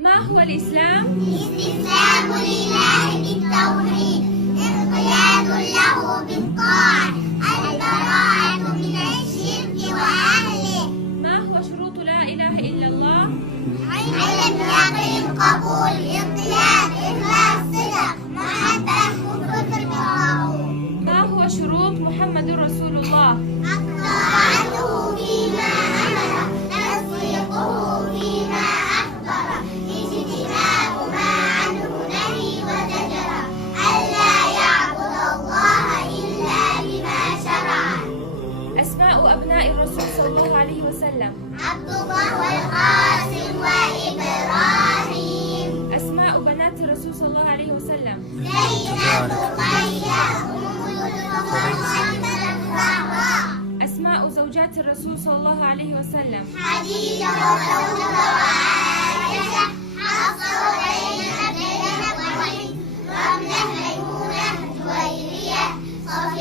ما هو الإسلام؟ استسلام لله بالتوحيد، انقياد له بالطاعة، البراءة من الشرك وأهله. ما هو شروط لا إله إلا الله؟ علم، يقين، قبول، انقياد، إخلاص، صدق، محبة، كفر بالطاغوت. ما هو شروط محمد رسول الله؟ طاعته فيما أمر، تصديقه فيما أخبر، اجتناب ما عنه نهي وزجر، ألا يعبد الله إلا بما شرع. أسماء أبناء الرسول صلى الله عليه وسلم. عبد الله والقاسم وإبراهيم. أسماء بنات الرسول صلى الله عليه وسلم. زينب، رقية، أم كلثوم، وحمزة الزهراء. أسماء زوجات الرسول صلى الله عليه وسلم. خديجة وسودة وعائشة.